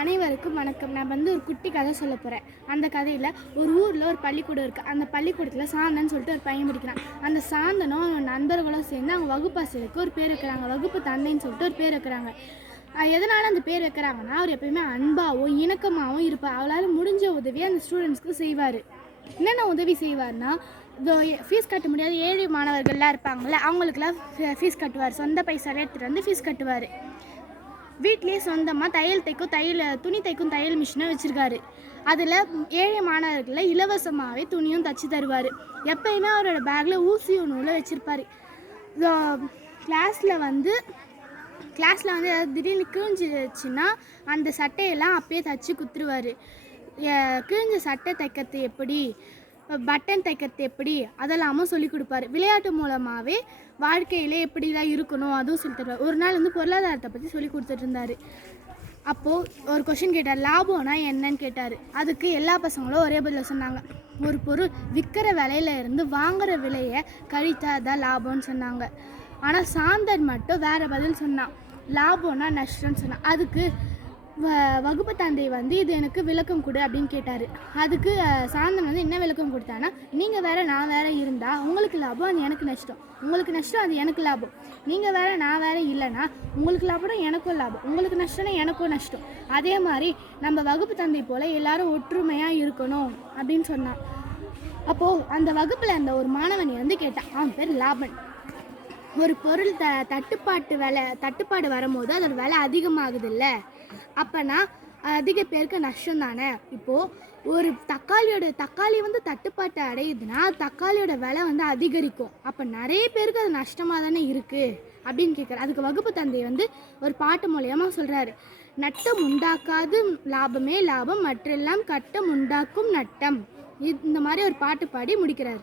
அனைவருக்கும் வணக்கம். நான் ஒரு குட்டி கதை சொல்ல போகிறேன். அந்த கதையில் ஒரு ஊரில் ஒரு பள்ளிக்கூடம் இருக்குது. அந்த பள்ளிக்கூடத்தில் சாந்தன் சொல்லிட்டு ஒரு பையன் படிக்கிறான். அந்த சாந்தனும் அவன் நண்பர்களும் சேர்ந்து அவங்க வகுப்பாசிரியருக்கு ஒரு பேர் வைக்கிறாங்க. வகுப்பு தந்தைன்னு சொல்லிட்டு ஒரு பேர் வைக்கிறாங்க. எதனால் அந்த பேர் வைக்கிறாங்கன்னா, அவர் எப்பயுமே அன்பாகவும் இணக்கமாகவும் இருப்பார். அவளால் முடிஞ்ச உதவியை அந்த ஸ்டூடெண்ட்ஸ்க்கு செய்வார். என்னென்ன உதவி செய்வார்னா, ஃபீஸ் கட்ட முடியாத ஏழை மாணவர்கள்லாம் இருப்பாங்கள்ல, அவங்களுக்குலாம் ஃபீஸ் கட்டுவார். சொந்த பைசாவே எடுத்துகிட்டு வந்து ஃபீஸ் கட்டுவார். வீட்லேயே சொந்தமாக துணி தைக்கும் தையல் மிஷினை வச்சுருக்காரு. அதில் ஏழை மாணவர்களை இலவசமாகவே துணியும் தைச்சி தருவார். எப்பயுமே அவரோட பேக்கில் ஊசியும் நூலை வச்சுருப்பார். கிளாஸில் ஏதாவது திடீர்னு கிழிஞ்சிச்சுன்னா அந்த சட்டையெல்லாம் அப்பயே தைச்சி குத்துருவார். கிழிஞ்ச சட்டை தைக்கிறது எப்படி, பட்டன் தைக்கிறது எப்படி, அதெல்லாமும் சொல்லிக் கொடுப்பார். விளையாட்டு மூலமாகவே வாழ்க்கையிலே எப்படிலாம் இருக்கணும் அதுவும் சொல்லி தருவார். ஒரு நாள் பொருளாதாரத்தை பற்றி சொல்லி கொடுத்துட்டு இருந்தார். அப்போது ஒரு கொஷின் கேட்டார், லாபம்னா என்னன்னு கேட்டார். அதுக்கு எல்லா பசங்களும் ஒரே பதில் சொன்னாங்க. ஒரு பொருள் விற்கிற விலையில இருந்து வாங்குகிற விலையை கழித்தா அதான் லாபம்னு சொன்னாங்க. ஆனால் சாந்தன் மட்டும் வேறு பதில் சொன்னான். லாபம்னா நஷ்டம்னு சொன்னான். அதுக்கு வகுப்பு தந்தை இது எனக்கு விளக்கம் கொடு அப்படின்னு கேட்டார். அதுக்கு சாந்தன் என்ன விளக்கம் கொடுத்தான்னா, நீங்கள் வேறு நான் வேறு இருந்தால் உங்களுக்கு லாபம், அது எனக்கு நஷ்டம். உங்களுக்கு நஷ்டம், அது எனக்கு லாபம். நீங்கள் வேறு நான் வேறு இல்லைன்னா உங்களுக்கு லாபம், எனக்கும் லாபம். உங்களுக்கு நஷ்டம்னா எனக்கும் நஷ்டம். அதே மாதிரி நம்ம வகுப்பு தந்தை போல் எல்லாரும் ஒற்றுமையாக இருக்கணும் அப்படின்னு சொன்னான். அப்போது அந்த வகுப்பில் அந்த ஒரு மாணவன் கேட்டான். அவன் பேர் லாபன். ஒரு பொருள் தட்டுப்பாடு வரும்போது அதோட விலை அதிகமாகுது இல்லை, அப்போனா அதிக பேருக்கு நஷ்டம் தானே. இப்போது ஒரு தக்காளி தட்டுப்பாட்டை அடையுதுன்னா தக்காளியோட விலை அதிகரிக்கும். அப்போ நிறைய பேருக்கு அது நஷ்டமாக தானே இருக்குது அப்படின்னு கேட்குறாரு. அதுக்கு வகுப்பு தந்தை ஒரு பாட்டு மூலியமாக சொல்கிறாரு. நட்டம் உண்டாக்காது லாபமே லாபம், மற்றெல்லாம் கட்டம் உண்டாக்கும் நட்டம். இந்த மாதிரி ஒரு பாட்டு பாடி முடிக்கிறாரு.